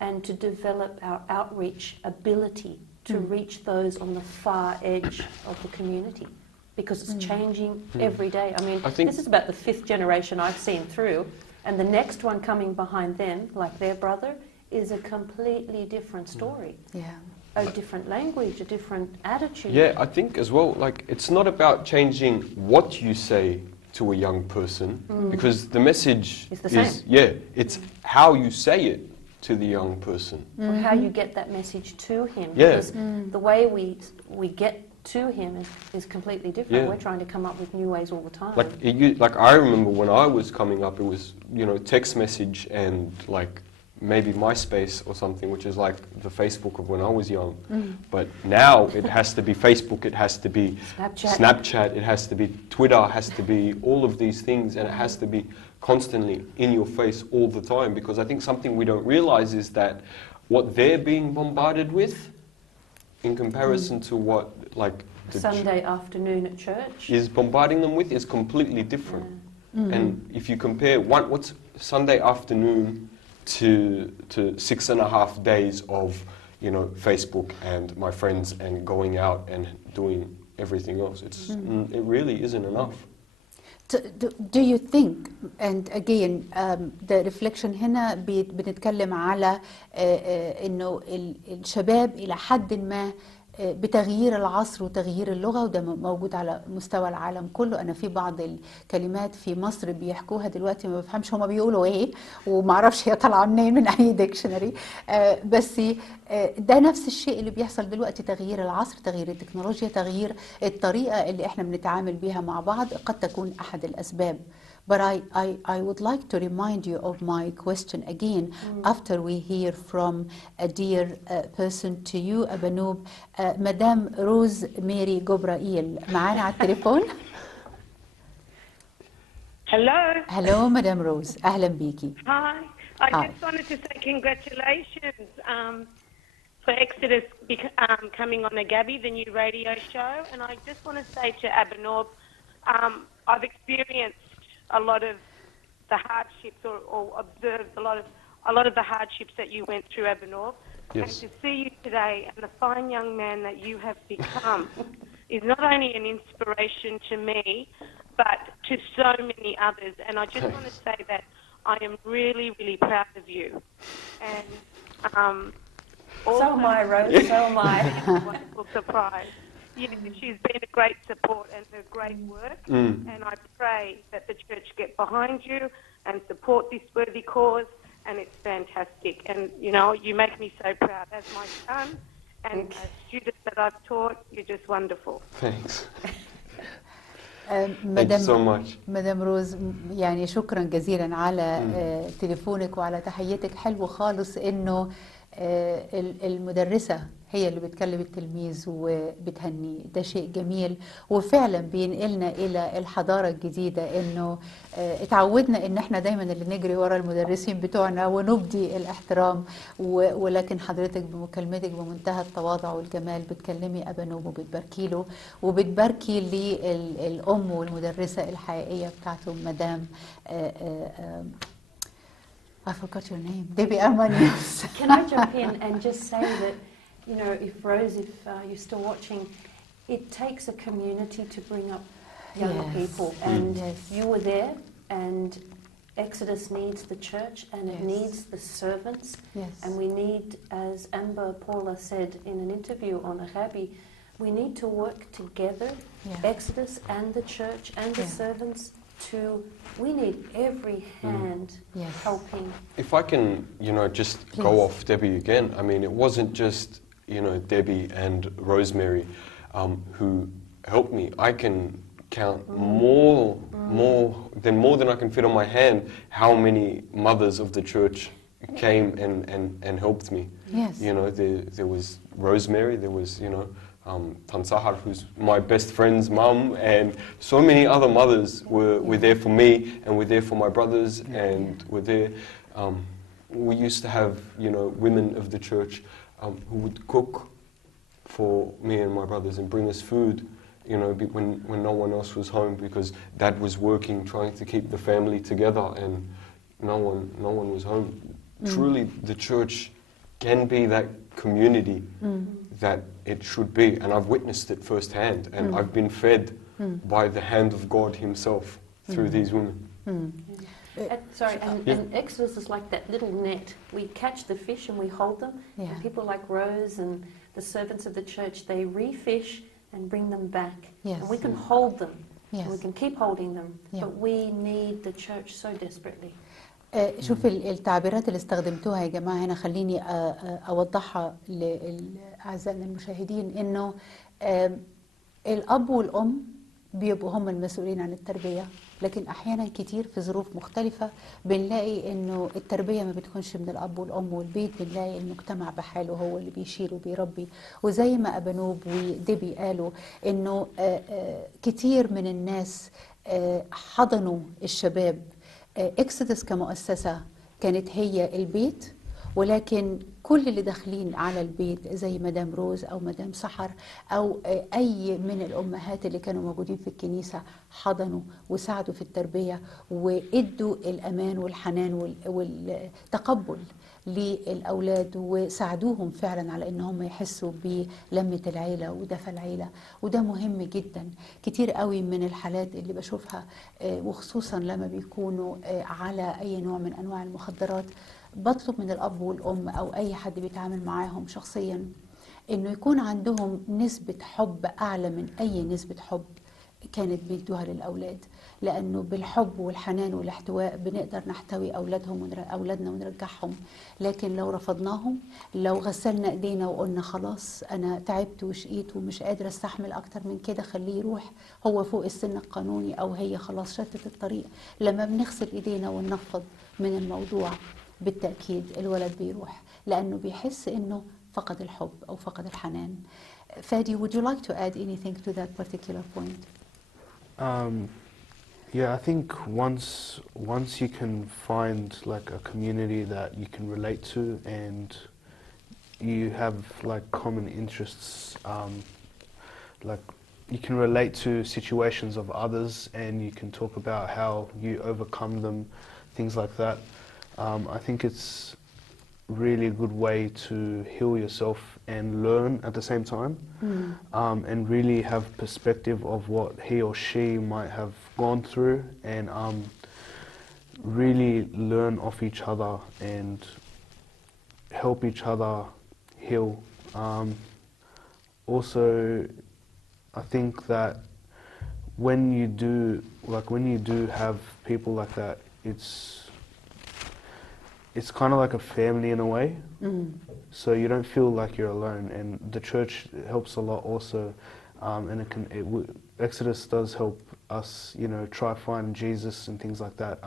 and to develop our outreach ability to reach those on the far edge of the community, because it's changing every day. I mean, this is about the 5th generation I've seen through, and the next one coming behind them, like their brother, is a completely different story. Yeah. A different language, a different attitude. Yeah, I think as well, like, it's not about changing what you say to a young person, because the message It's the is, same. it's how you say it to the young person. Or how you get that message to him. Yeah. Because the way we get to him is completely different. Yeah. We're trying to come up with new ways all the time. Like I remember when I was coming up, it was, text message and like maybe MySpace or something, which is like the Facebook of when I was young. But now it has to be Facebook, it has to be Snapchat, it has to be Twitter, it has to be all of these things, and it has to be constantly in your face all the time, because I think something we don't realize is that what they're being bombarded with in comparison to what like the Sunday afternoon at church is bombarding them with is completely different. And if you compare what's Sunday afternoon to 6.5 days of Facebook and my friends and going out and doing everything else, it really isn't enough. Do you think, and again the reflection هنا بنتكلم على انه الشباب الى حد ما بتغيير العصر وتغيير اللغة، وده موجود على مستوى العالم كله. أنا في بعض الكلمات في مصر بيحكوها دلوقتي ما بفهمش هما بيقولوا إيه، ومعرفش هي طالعة منين من أي ديكشنري. بس ده نفس الشيء اللي بيحصل دلوقتي، تغيير العصر، تغيير التكنولوجيا، تغيير الطريقة اللي إحنا بنتعامل بيها مع بعض قد تكون أحد الأسباب. But I would like to remind you of my question again after we hear from a dear person to you, Abanoob, Madame Rose Mary Gobrail. معانا على التليفون. Hello. Hello, Madame Rose. أهلا بيكي. Hi. I Hi. just wanted to say congratulations for Exodus coming on the Gabby, the new radio show. And I just want to say to Abanoob, I've experienced a lot of the hardships, or observed a lot of the hardships that you went through, Abanoob. Yes. And to see you today and the fine young man that you have become is not only an inspiration to me, but to so many others. And I just want to say that I am really, really proud of you. And so am I, Rose, so am I. It's a wonderful surprise. Yeah, she's been a great support and her great work, and I pray that the church get behind you and support this worthy cause, and it's fantastic. And, you make me so proud as my son and as students that I've taught. You're just wonderful. Thanks. Thank you so much. مدام روز، يعني شكرا جزيلا على تليفونك وعلى تحيتك. حلو خالص انه المدرسة هي اللي بتكلم التلميذ وبتهنيه، ده شيء جميل وفعلا بينقلنا إلى الحضارة الجديدة، إنه اتعودنا إن احنا دايما اللي نجري ورا المدرسين بتوعنا ونبدي الاحترام، ولكن حضرتك بمكالمتك بمنتهى التواضع والجمال بتكلمي أبا نوب وبتباركي له وبتباركي للأم والمدرسة الحقيقية بتاعته مدام I forgot your name. Debbie Armanius. Can I jump in and just say that, you know, if Rose, if you're still watching, it takes a community to bring up younger people. And you were there, and Exodus needs the church, and it needs the servants. And we need, as Amber Paula said in an interview on Arabi, we need to work together, Exodus and the church and the servants, we need every hand helping. If I can, you know, just go off Debbie again. I mean, it wasn't just, you know, Debbie and Rosemary who helped me. I can count more than I can fit on my hand how many mothers of the church came and helped me. You know, there was Rosemary, there was, you know, Tan Sahar, who's my best friend's mum, and so many other mothers were there for me and were there for my brothers, and were there. We used to have, you know, women of the church who would cook for me and my brothers and bring us food, you know, when no one else was home, because Dad was working, trying to keep the family together, and no one was home. Truly, the church can be that community that it should be, and I've witnessed it firsthand, and I've been fed by the hand of God Himself through these women. And Exodus is like that little net. We catch the fish and we hold them, and people like Rose and the servants of the church, they refish and bring them back. And we can hold them, and we can keep holding them, but we need the church so desperately. شوف التعبيرات اللي استخدمتوها يا جماعة هنا، خليني أوضحها لأعزائنا المشاهدين، إنه الأب والأم بيبقوا هم المسؤولين عن التربية، لكن أحيانا كتير في ظروف مختلفة بنلاقي إنه التربية ما بتكونش من الأب والأم والبيت، بنلاقي المجتمع بحاله هو اللي بيشيل وبيربي. وزي ما أبا نوب وديبي قالوا إنه كتير من الناس حضنوا الشباب. إكسدس كمؤسسة كانت هي البيت، ولكن كل اللي داخلين على البيت زي مدام روز أو مدام سحر أو أي من الأمهات اللي كانوا موجودين في الكنيسة حضنوا وساعدوا في التربية وإدوا الأمان والحنان والتقبل للأولاد، وساعدوهم فعلا على إنهم يحسوا بلمة العيلة ودفى العيلة. وده مهم جدا. كتير قوي من الحالات اللي بشوفها وخصوصا لما بيكونوا على أي نوع من أنواع المخدرات، بطلب من الأب والأم أو أي حد بيتعامل معاهم شخصيا إنه يكون عندهم نسبة حب أعلى من أي نسبة حب كانت بيدوها للأولاد، لأنه بالحب والحنان والاحتواء بنقدر نحتوي أولادنا ونرجعهم. لكن لو رفضناهم، لو غسلنا إيدينا وقلنا خلاص أنا تعبت وشقيت ومش قادرة استحمل أكتر من كده، خليه يروح، هو فوق السن القانوني أو هي خلاص شتت الطريق، لما بنغسل إيدينا وننفض من الموضوع بالتأكيد الولد بيروح، لأنه بيحس إنه فقد الحب أو فقد الحنان. Fadi, would you like to add anything to that particular point? Yeah, I think once you can find like a community that you can relate to and you have like common interests, like you can relate to situations of others and you can talk about how you overcome them, things like that. I think it's really a good way to heal yourself and learn at the same time, and really have perspective of what he or she might have gone through, and really learn off each other and help each other heal. Also, I think that when you do have people like that, it's kind of like a family in a way, so you don't feel like you're alone, and the church helps a lot also, and Exodus does help us, you know, try find Jesus and things like that.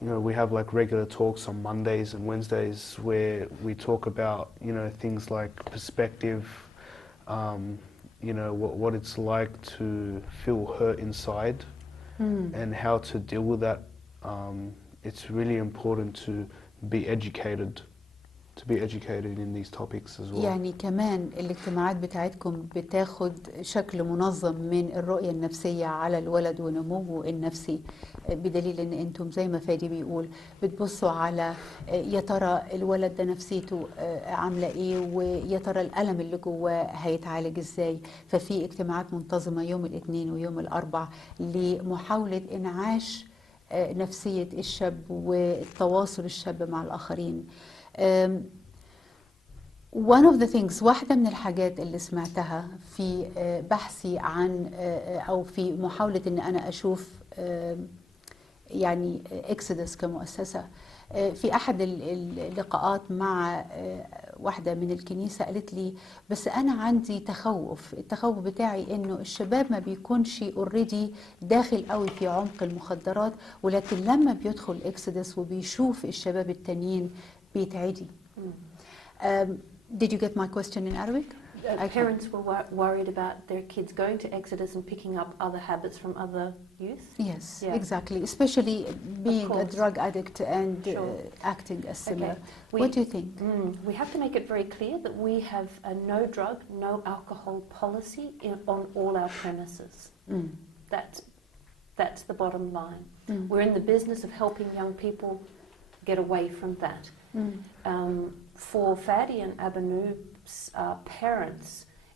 You know, we have like regular talks on Mondays and Wednesdays where we talk about, you know, things like perspective, you know, what it's like to feel hurt inside and how to deal with that. It's really important to be educated in these topics as well. يعني كمان الاجتماعات بتاعتكم بتاخد شكل منظم من الرؤية النفسية على الولد ونموه النفسي، بدليل ان انتم زي ما فادي بيقول بتبصوا على يا ترى الولد ده نفسيته عاملة ايه، ويا ترى الألم اللي جواه هيتعالج ازاي. ففي اجتماعات منتظمة يوم الاثنين ويوم الأربع لمحاولة انعاش نفسية الشاب والتواصل الشاب مع الآخرين. One of the things، واحدة من الحاجات اللي سمعتها في بحثي عن أو في محاولة أن أنا أشوف يعني إكسودس كمؤسسة، في أحد اللقاءات مع واحدة من الكنيسة قالت لي بس أنا عندي تخوف، التخوف بتاعي إنه الشباب ما بيكونش اوريدي داخل قوي في عمق المخدرات، ولكن لما بيدخل إكسودس وبيشوف الشباب التانيين بيتعدي. Did you get my question in Arabic? Parents were worried about their kids going to Exodus and picking up other habits from other youth? Yes, Yeah. exactly. Especially being a course. drug addict and Sure. Acting as similar. Okay. What do you think? We have to make it very clear that we have a no drug, no alcohol policy on all our premises. That's the bottom line. We're in the business of helping young people get away from that. For Fadi and Abanu's parents,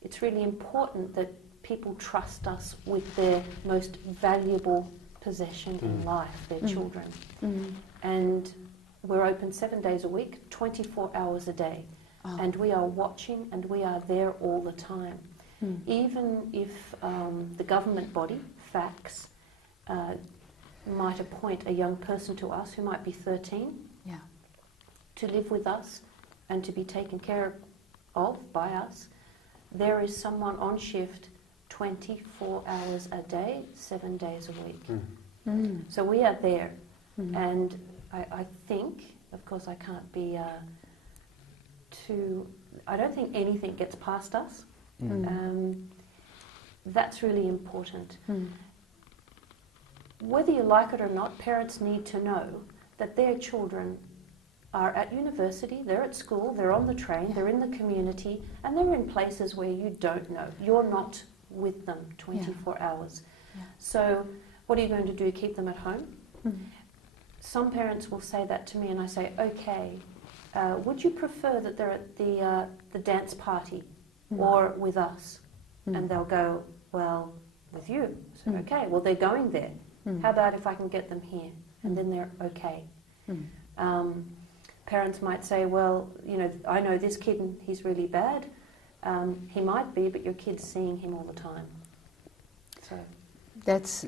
it's really important that people trust us with their most valuable possession in life, their children. And we're open 7 days a week, 24 hours a day. And we are watching and we are there all the time. Even if the government body, FACS, might appoint a young person to us who might be 13, to live with us and to be taken care of by us, there is someone on shift 24 hours a day, 7 days a week. So we are there. And I think, of course I can't be I don't think anything gets past us. That's really important. Whether you like it or not, parents need to know that their children are at university, they're at school, they're on the train, they're in the community, and they're in places where you don't know. You're not with them 24 hours. So what are you going to do, keep them at home? Some parents will say that to me and I say, okay, would you prefer that they're at the dance party or with us? And they'll go, well, with you. So, okay, well, they're going there. How about if I can get them here? And then they're okay. Parents might say, well, you know, I know this kid and he's really bad. He might be, but your kid's seeing him all the time. So That's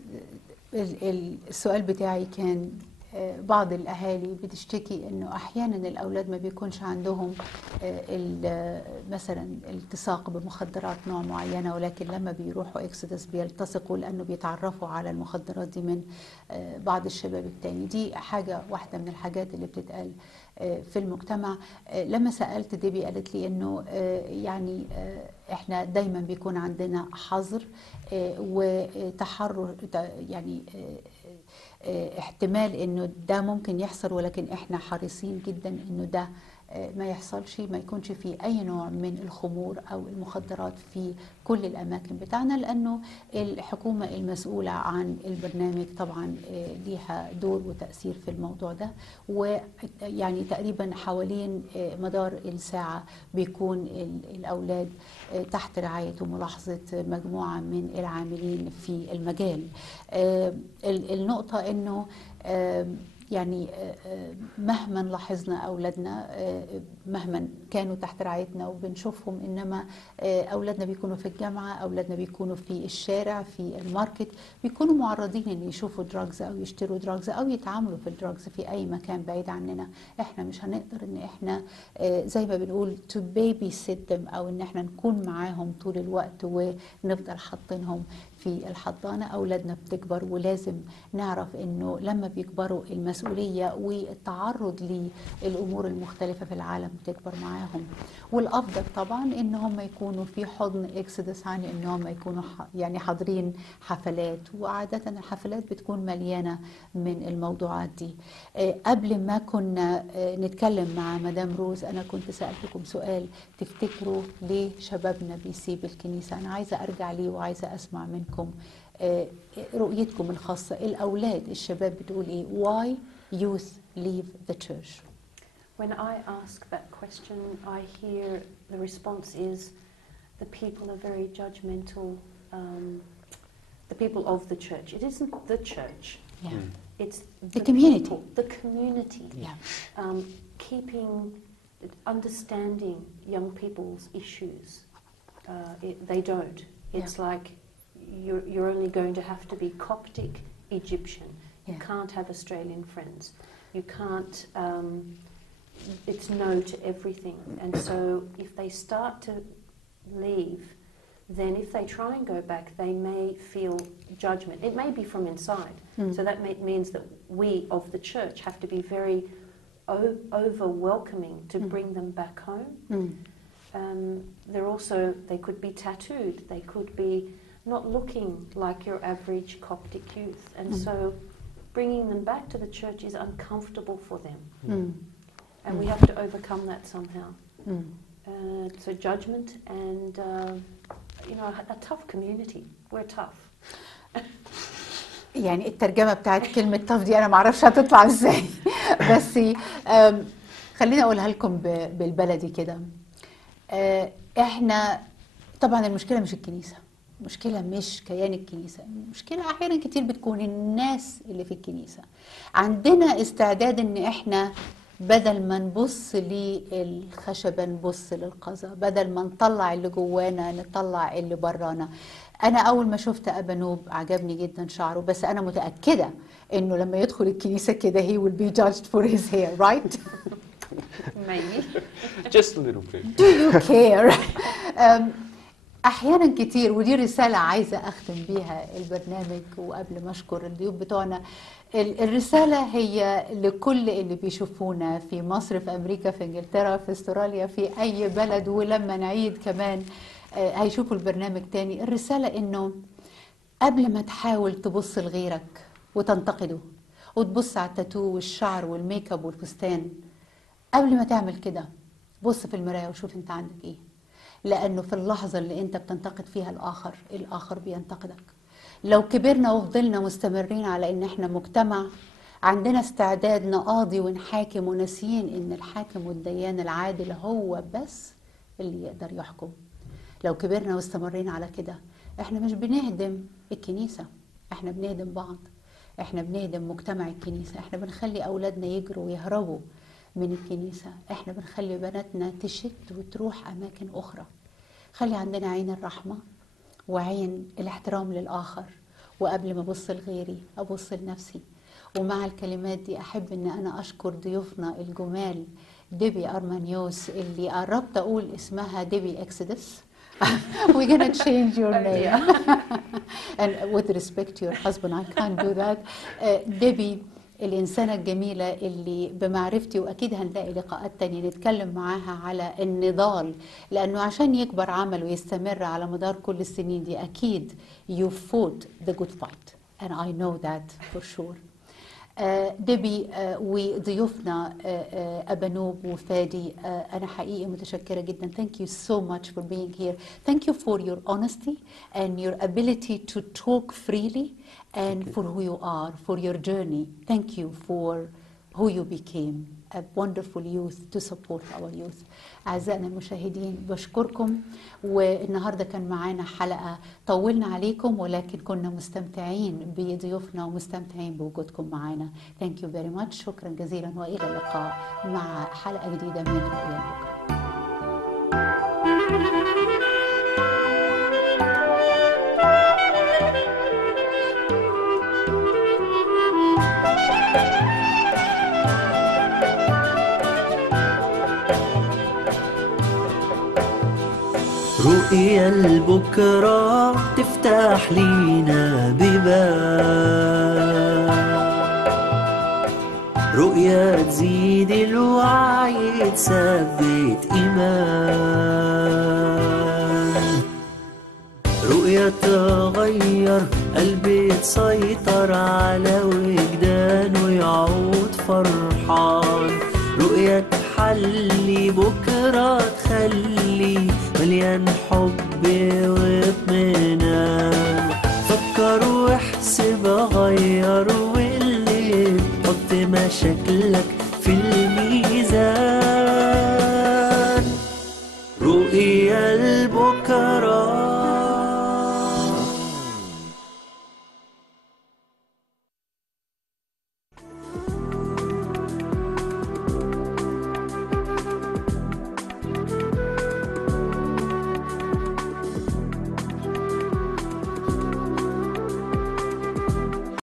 السؤال بتاعي كان بعض الأهالي بتشتكي إنه أحياناً الأولاد ما بيكونش عندهم مثلاً التصاق بمخدرات نوع معينة، ولكن لما بيروحوا إكسودس بيلتصقوا لأنه بيتعرفوا على المخدرات دي من بعض الشباب التاني. دي حاجة واحدة من الحاجات اللي بتتقال في المجتمع. لما سألت ديبي قالت لي إنه يعني إحنا دايماً بيكون عندنا حظر وتحرر، يعني احتمال انه ده ممكن يحصل، ولكن احنا حريصين جدا انه ده ما يحصلش، ما يكونش في اي نوع من الخمور او المخدرات في كل الاماكن بتاعنا، لانه الحكومة المسؤولة عن البرنامج طبعا ليها دور وتأثير في الموضوع ده. ويعني تقريبا حوالين مدار الساعة بيكون الاولاد تحت رعاية وملاحظة مجموعة من العاملين في المجال. النقطة انه يعني مهما لاحظنا أولادنا مهما كانوا تحت رعايتنا وبنشوفهم، إنما أولادنا بيكونوا في الجامعة، أولادنا بيكونوا في الشارع، في الماركت، بيكونوا معرضين إن يشوفوا دراجز أو يشتروا دراجز أو يتعاملوا في الدراجز في أي مكان بعيد عننا. إحنا مش هنقدر إن إحنا زي ما بنقول to babysit them، أو إن إحنا نكون معاهم طول الوقت ونفضل حاطينهم في الحضانة. أولادنا بتكبر ولازم نعرف إنه لما بيكبروا المسؤولية والتعرض للأمور المختلفة في العالم بتكبر معاهم. والأفضل طبعا إن هم يكونوا في حضن إكسودس، عن إن هم يكونوا يعني حاضرين حفلات، وعادة الحفلات بتكون مليانة من الموضوعات دي. قبل ما كنا نتكلم مع مدام روز أنا كنت سألتكم سؤال، تفتكروا ليه شبابنا بيسيب الكنيسة؟ أنا عايزة أرجع ليه وعايزة أسمع منكم رؤيتكم الخاصة. الأولاد الشباب بتقول إيه؟ Why youth leave the church? When I ask that question, I hear the response is the people are very judgmental, the people of the church. It isn't the church. Yeah. It's The community. people, the community. Yeah. Keeping, understanding young people's issues. They don't. It's like you're only going to have to be Coptic Egyptian. You can't have Australian friends. You can't. It's no to everything. And so if they start to leave, then if they try and go back, they may feel judgment. It may be from inside. So that means that we of the church have to be very over-welcoming to bring them back home. They could be tattooed. They could be not looking like your average Coptic youth. And so bringing them back to the church is uncomfortable for them. And we have to overcome that somehow. So judgment and, a tough community. We're tough. يعني الترجمة بتاعت كلمة طف دي أنا معرفش هتطلع إزاي بس خليني أقولها لكم بالبلدي كده. إحنا طبعا المشكلة مش الكنيسة، المشكلة مش كيان الكنيسة، المشكلة أحيانا كتير بتكون الناس اللي في الكنيسة. عندنا استعداد إن إحنا بدل ما نبص للخشبة نبص للقذى، بدل ما نطلع اللي جوانا نطلع اللي برانا. أنا أول ما شفت أبا نوب عجبني جدا شعره، بس أنا متأكدة إنه لما يدخل الكنيسة كده he will be judged for his hair, right? Maybe. Just a little bit. Do you care? أحيانا كتير، ودي رسالة عايزة أختم بيها البرنامج وقبل ما أشكر الضيوف بتوعنا. الرسالة هي لكل اللي بيشوفونا في مصر، في أمريكا، في إنجلترا، في استراليا، في أي بلد، ولما نعيد كمان هيشوفوا البرنامج تاني. الرسالة إنه قبل ما تحاول تبص لغيرك وتنتقده وتبص على التاتو والشعر والميك اب والفستان، قبل ما تعمل كده بص في المراية وشوف انت عندك ايه. لأنه في اللحظة اللي انت بتنتقد فيها الآخر بينتقدك. لو كبرنا وفضلنا مستمرين على ان احنا مجتمع عندنا استعداد نقاضي ونحاكم وناسيين ان الحاكم والديان العادل هو بس اللي يقدر يحكم، لو كبرنا واستمرين على كده احنا مش بنهدم الكنيسة، احنا بنهدم بعض، احنا بنهدم مجتمع الكنيسة، احنا بنخلي أولادنا يجروا ويهربوا من الكنيسة، احنا بنخلي بناتنا تشت وتروح أماكن أخرى. خلي عندنا عين الرحمة وعين الاحترام للآخر، وقبل ما أبص لغيري أبص لنفسي. ومع الكلمات دي أحب أن أنا أشكر ضيوفنا الجمال ديبي أرمانيوس اللي قربت أقول اسمها ديبي إكسودس. We're gonna change your name. And with respect to your husband, I can't do that. ديبي الإنسانة الجميلة اللي بمعرفتي، وأكيد هنلاقي لقاءات تانية نتكلم معاها على النضال، لأنه عشان يكبر عمل ويستمر على مدار كل السنين دي أكيد you fought the good fight and I know that for sure. ديبي وضيوفنا أبا نوب وفادي، أنا حقيقي متشكرة جدا. Thank you so much for being here. Thank you for your honesty and your ability to talk freely and for who you are, for your journey. Thank you for who you became, a wonderful youth to support our youth. أعزائنا المشاهدين بشكركم، والنهاردة كان معانا حلقة طولنا عليكم ولكن كنا مستمتعين بضيوفنا ومستمتعين بوجودكم معانا. Thank you very much. شكرا جزيلا وإلى اللقاء مع حلقة جديدة من رؤيا البكرة. رؤيا لبكرة تفتح لينا بيبان، رؤيا تزيد الوعي تثبت إيمان، رؤيا تغير قلبي تسيطر على وجدانه يعود فرحان، رؤيا تحلي بكرة تخلي مليان حب واطمئنان.